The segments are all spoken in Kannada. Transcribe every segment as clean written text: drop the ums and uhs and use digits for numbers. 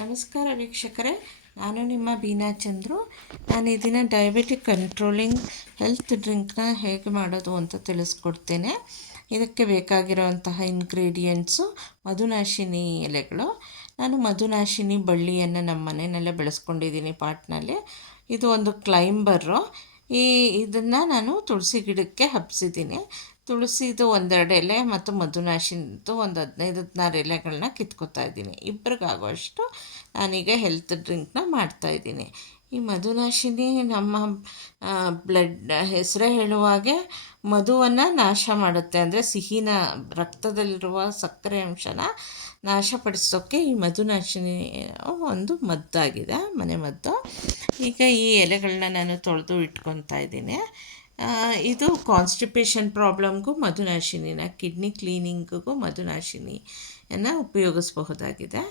ನಮಸ್ಕಾರ ವೀಕ್ಷಕರೇ, ನಾನು ನಿಮ್ಮ ಬೀನಾ ಚಂದ್ರು. ನಾನು ಈ ದಿನ ಡಯಾಬಿಟಿಕ್ ಕಂಟ್ರೋಲಿಂಗ್ ಹೆಲ್ತ್ ಡ್ರಿಂಕ್ನ ಹೇಗೆ ಮಾಡೋದು ಅಂತ ತಿಳಿಸ್ಕೊಡ್ತೇನೆ. ಇದಕ್ಕೆ ಬೇಕಾಗಿರುವಂತಹ ಇಂಗ್ರೀಡಿಯೆಂಟ್ಸು ಮಧುನಾಶಿನಿ ಎಲೆಗಳು. ನಾನು ಮಧುನಾಶಿನಿ ಬಳ್ಳಿಯನ್ನು ನಮ್ಮ ಮನೆಯಲ್ಲೇ ಬೆಳೆಸ್ಕೊಂಡಿದ್ದೀನಿ ಪಾಟ್ನಲ್ಲಿ. ಇದು ಒಂದು ಕ್ಲೈಂಬರು. ಇದನ್ನು ನಾನು ತುಳಸಿ ಗಿಡಕ್ಕೆ ಹಬ್ಸಿದ್ದೀನಿ. ತುಳಸಿದು ಒಂದೆರಡು ಎಲೆ ಮತ್ತು ಮಧುನಾಶಿನಿದು ಒಂದು 15-16 ಎಲೆಗಳನ್ನ ಕಿತ್ಕೊತಾ ಇದ್ದೀನಿ. ಇಬ್ಬರಿಗಾಗುವಷ್ಟು ನಾನೀಗ ಹೆಲ್ತ್ ಡ್ರಿಂಕ್ನ ಮಾಡ್ತಾಯಿದ್ದೀನಿ. ಈ ಮಧುನಾಶಿನಿ ನಮ್ಮ ಬ್ಲಡ್ ಹೆಸರೇ ಹೇಳುವಾಗೆ ಮಧುವನ್ನು ನಾಶ ಮಾಡುತ್ತೆ. ಅಂದರೆ ಸಿಹಿನ, ರಕ್ತದಲ್ಲಿರುವ ಸಕ್ಕರೆ ಅಂಶನ ನಾಶಪಡಿಸೋಕ್ಕೆ ಈ ಮಧುನಾಶಿನಿ ಒಂದು ಮದ್ದಾಗಿದೆ, ಮನೆ ಮದ್ದು. ಈಗ ಈ ಎಲೆಗಳನ್ನ ನಾನು ತೊಳೆದು ಇಟ್ಕೊತಾ ಇದ್ದೀನಿ. ಇದು ಕಾನ್ಸ್ಟಿಪೇಷನ್ ಪ್ರಾಬ್ಲಮ್ಗೂ ಮಧುನಾಶಿನಿನ, ಕಿಡ್ನಿ ಕ್ಲೀನಿಂಗಿಗೂ ಮಧುನಾಶಿನಿಯನ್ನು ಉಪಯೋಗಿಸಬಹುದಾಗಿದೆ.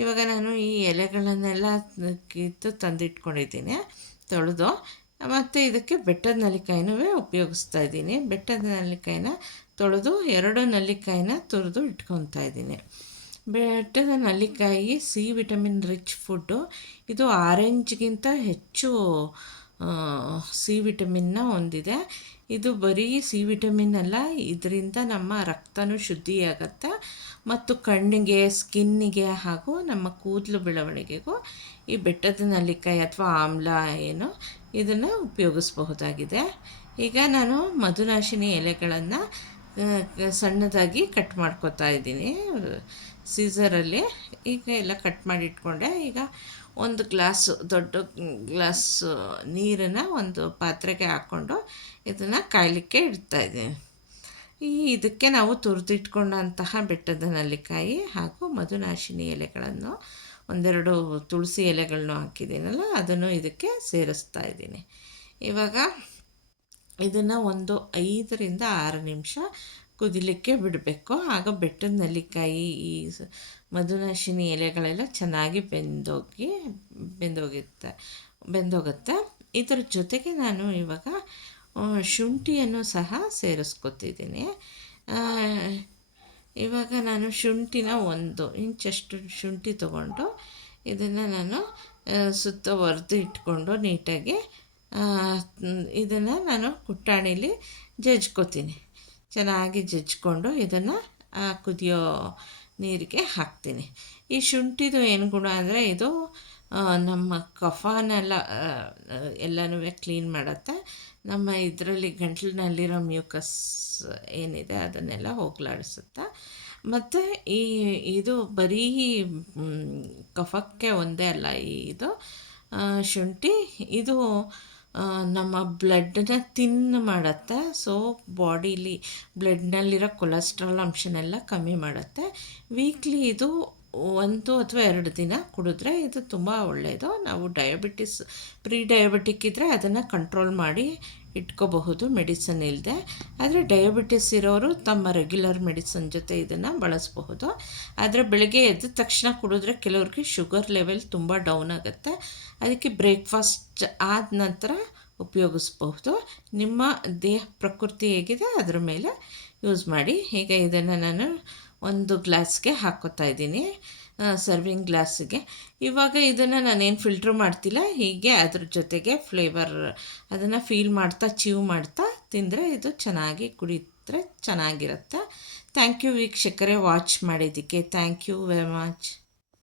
ಇವಾಗ ನಾನು ಈ ಎಲೆಗಳನ್ನೆಲ್ಲ ಕಿತ್ತು ತಂದಿಟ್ಕೊಂಡಿದ್ದೀನಿ ತೊಳೆದು. ಮತ್ತು ಇದಕ್ಕೆ ಬೆಟ್ಟದ ನೆಲ್ಲಿಕಾಯಿನೂ ಉಪಯೋಗಿಸ್ತಾ ಇದ್ದೀನಿ. ಬೆಟ್ಟದ ನೆಲ್ಲಿಕಾಯಿನ ತೊಳೆದು 2 ನೆಲ್ಲಿಕಾಯಿನ ತುರಿದು ಇಟ್ಕೊತಾ ಇದ್ದೀನಿ. ಬೆಟ್ಟದ ನೆಲ್ಲಿಕಾಯಿ ಸಿ ವಿಟಮಿನ್ ರಿಚ್ ಫುಡ್ಡು. ಇದು ಆರೆಂಜ್ಗಿಂತ ಹೆಚ್ಚು ಸಿ ವಿಟಮಿನ್ನ ಹೊಂದಿದೆ. ಇದು ಬರೀ ಸಿ ವಿಟಮಿನ್ ಅಲ್ಲ, ಇದರಿಂದ ನಮ್ಮ ರಕ್ತನೂ ಶುದ್ಧಿಯಾಗತ್ತೆ ಮತ್ತು ಕಣ್ಣಿಗೆ, ಸ್ಕಿನ್ನಿಗೆ ಹಾಗೂ ನಮ್ಮ ಕೂದಲು ಬೆಳವಣಿಗೆಗೂ ಈ ಬೆಟ್ಟದ ನೆಲ್ಲಿಕಾಯಿ ಅಥವಾ ಆಮ್ಲ ಇದನ್ನು ಉಪಯೋಗಿಸಬಹುದಾಗಿದೆ. ಈಗ ನಾನು ಮಧುನಾಶಿನಿ ಎಲೆಗಳನ್ನು ಸಣ್ಣದಾಗಿ ಕಟ್ ಮಾಡ್ಕೊತಾ ಇದ್ದೀನಿ ಸೀಸರಲ್ಲಿ. ಈಗ ಎಲ್ಲ ಕಟ್ ಮಾಡಿ ಇಟ್ಕೊಂಡೆ. ಈಗ ಒಂದು ದೊಡ್ಡ ಗ್ಲಾಸ್ ನೀರನ್ನು ಒಂದು ಪಾತ್ರೆಗೆ ಹಾಕ್ಕೊಂಡು ಇದನ್ನು ಕಾಯಲಿಕ್ಕೆ ಇಡ್ತಾಯಿದ್ದೀನಿ. ಇದಕ್ಕೆ ನಾವು ತುರಿದಿಟ್ಕೊಂಡಂತಹ ಬೆಟ್ಟದ ನೆಲ್ಲಿಕಾಯಿ ಹಾಗೂ ಮಧುನಾಶಿನಿ ಎಲೆಗಳನ್ನು, ಒಂದೆರಡು ತುಳಸಿ ಎಲೆಗಳನ್ನು ಹಾಕಿದ್ದೀನಲ್ಲ, ಅದನ್ನು ಇದಕ್ಕೆ ಸೇರಿಸ್ತಾ ಇದ್ದೀನಿ. ಇವಾಗ ಇದನ್ನು ಒಂದು 5-6 ನಿಮಿಷ ಕುದಿಲಿಕ್ಕೆ ಬಿಡಬೇಕು. ಆಗ ಬೆಟ್ಟದ ನೆಲ್ಲಿಕಾಯಿ, ಈ ಮಧುನಾಶಿನಿ ಎಲೆಗಳೆಲ್ಲ ಚೆನ್ನಾಗಿ ಬೆಂದೋಗುತ್ತೆ. ಇದರ ಜೊತೆಗೆ ನಾನು ಇವಾಗ ಶುಂಠಿಯನ್ನು ಸಹ ಸೇರಿಸ್ಕೊತಿದ್ದೀನಿ. ಇವಾಗ ನಾನು ಶುಂಠಿನ 1 ಇಂಚಷ್ಟು ಶುಂಠಿ ತಗೊಂಡು ಇದನ್ನು ನಾನು ಸುತ್ತ ಒರೆದು ಇಟ್ಕೊಂಡು ನೀಟಾಗಿ ಇದನ್ನು ನಾನು ಕುಟ್ಟಾಣಿಲಿ ಜಜ್ಕೋತೀನಿ. ಚೆನ್ನಾಗಿ ಜಜ್ಕೊಂಡು ಇದನ್ನು ಕುದಿಯೋ ನೀರಿಗೆ ಹಾಕ್ತೀನಿ. ಈ ಶುಂಠಿದು ಏನು ಗುಣ ಅಂದರೆ, ಇದು ನಮ್ಮ ಕಫನೆಲ್ಲ ಎಲ್ಲನೂ ಕ್ಲೀನ್ ಮಾಡುತ್ತೆ. ನಮ್ಮ ಇದರಲ್ಲಿ ಗಂಟಲಿನಲ್ಲಿರೋ ಮ್ಯೂಕಸ್ ಏನಿದೆ ಅದನ್ನೆಲ್ಲ ಹೋಗಲಾಡಿಸುತ್ತೆ. ಮತ್ತು ಇದು ಬರೀ ಕಫಕ್ಕೆ ಒಂದೇ ಅಲ್ಲ, ಇದು ಶುಂಠಿ ಇದು ನಮ್ಮ ಬ್ಲಡ್ಡನ್ನ ತಿನ್ ಮಾಡುತ್ತೆ. ಸೊ ಬಾಡೀಲಿ ಬ್ಲಡ್ನಲ್ಲಿರೋ ಕೊಲೆಸ್ಟ್ರಾಲ್ ಅಂಶನೆಲ್ಲ ಕಮ್ಮಿ ಮಾಡುತ್ತೆ. ವೀಕ್ಲಿ ಇದು 1 ಅಥವಾ 2 ದಿನ ಕುಡಿದ್ರೆ ಇದು ತುಂಬ ಒಳ್ಳೆಯದು. ನಾವು ಪ್ರೀ ಡಯಾಬಿಟಿಕ್ ಇದ್ದರೆ ಅದನ್ನು ಕಂಟ್ರೋಲ್ ಮಾಡಿ ಇಟ್ಕೋಬಹುದು ಮೆಡಿಸನ್ ಇಲ್ಲದೆ. ಆದರೆ ಡಯಾಬಿಟಿಸ್ ಇರೋರು ತಮ್ಮ ರೆಗ್ಯುಲರ್ ಮೆಡಿಸನ್ ಜೊತೆ ಇದನ್ನು ಬಳಸಬಹುದು. ಆದರೆ ಬೆಳಗ್ಗೆ ಎದ್ದ ತಕ್ಷಣ ಕುಡಿದ್ರೆ ಕೆಲವ್ರಿಗೆ ಶುಗರ್ ಲೆವೆಲ್ ತುಂಬ ಡೌನ್ ಆಗುತ್ತೆ. ಅದಕ್ಕೆ ಬ್ರೇಕ್ಫಾಸ್ಟ್ ಆದ ನಂತರ ಉಪಯೋಗಿಸ್ಬಹುದು. ನಿಮ್ಮ ದೇಹ ಪ್ರಕೃತಿ ಹೇಗಿದೆ ಅದರ ಮೇಲೆ ಯೂಸ್ ಮಾಡಿ. ಈಗ ಇದನ್ನು ನಾನು ಒಂದು ಗ್ಲಾಸ್ಗೆ ಹಾಕ್ಕೋತಾ ಇದ್ದೀನಿ, ಸರ್ವಿಂಗ್ ಗ್ಲಾಸಿಗೆ. ಇವಾಗ ಇದನ್ನು ನಾನೇನು ಫಿಲ್ಟ್ರ್ ಮಾಡ್ತಿಲ್ಲ, ಹೀಗೆ ಅದ್ರ ಜೊತೆಗೆ ಫ್ಲೇವರ್ ಅದನ್ನು ಫೀಲ್ ಮಾಡ್ತಾ ಚೀವ್ ಮಾಡ್ತಾ ತಿಂದರೆ ಇದು ಚೆನ್ನಾಗಿ ಕುಡಿದ್ರೆ ಚೆನ್ನಾಗಿರುತ್ತೆ. ಥ್ಯಾಂಕ್ ಯು ವೀಕ್ಷಕರೇ, ವಾಚ್ ಮಾಡಿದ್ದಕ್ಕೆ ಥ್ಯಾಂಕ್ ಯು ವೆರಿ ಮಚ್.